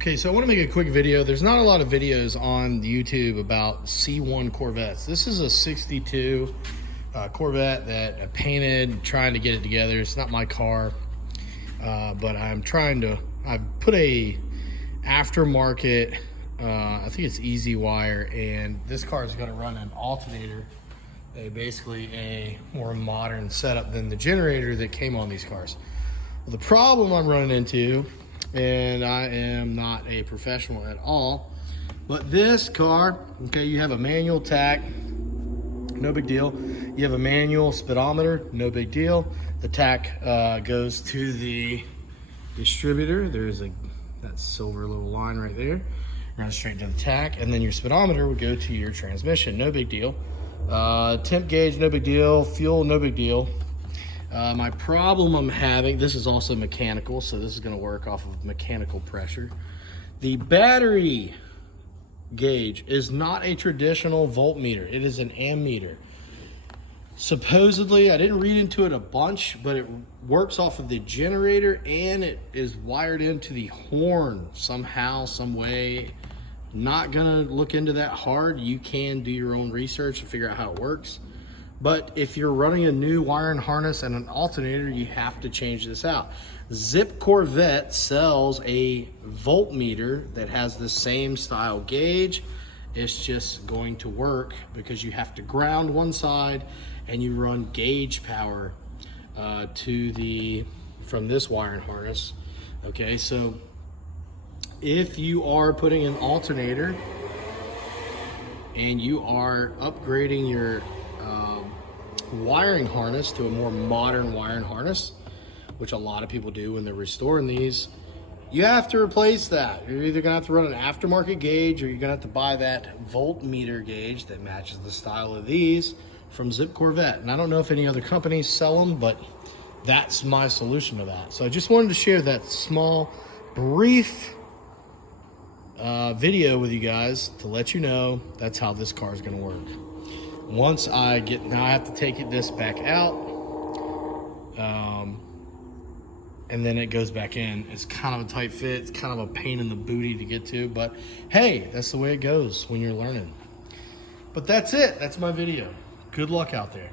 Okay, so I want to make a quick video. There's not a lot of videos on YouTube about C1 Corvettes. This is a 62 Corvette that I painted, trying to get it together. It's not my car, but I've put a aftermarket, I think it's Easy Wire, and this car is going to run an alternator, basically a more modern setup than the generator that came on these cars. Well, the problem I'm running into, and I am not a professional at all, but this car, okay, you have a manual tach, no big deal. You have a manual speedometer, no big deal. The tach goes to the distributor. There's that silver little line right there. Runs straight to the tach, and then your speedometer would go to your transmission, no big deal. Temp gauge, no big deal. Fuel, no big deal. My problem I'm having, this is also mechanical, so this is going to work off of mechanical pressure. The battery gauge is not a traditional voltmeter. It is an ammeter. Supposedly, I didn't read into it a bunch, but it works off of the generator and it is wired into the horn somehow, some way. Not gonna look into that hard. You can do your own research and figure out how it works. But if you're running a new wire and harness and an alternator, you have to change this out. Zip Corvette sells a voltmeter that has the same style gauge. It's just going to work because you have to ground one side and you run gauge power from this wire and harness. Okay, so if you are putting an alternator and you are upgrading your wiring harness to a more modern wiring harness, which a lot of people do when they're restoring these, you have to replace that. You're either gonna have to run an aftermarket gauge or you're gonna have to buy that voltmeter gauge that matches the style of these from Zip Corvette. And I don't know if any other companies sell them, but that's my solution to that. So I just wanted to share that small, brief video with you guys to let you know that's how this car is gonna work. Once now I have to take this back out, and then it goes back in. It's kind of a tight fit. It's kind of a pain in the booty to get to, but hey, that's the way it goes when you're learning. But that's it. That's my video. Good luck out there.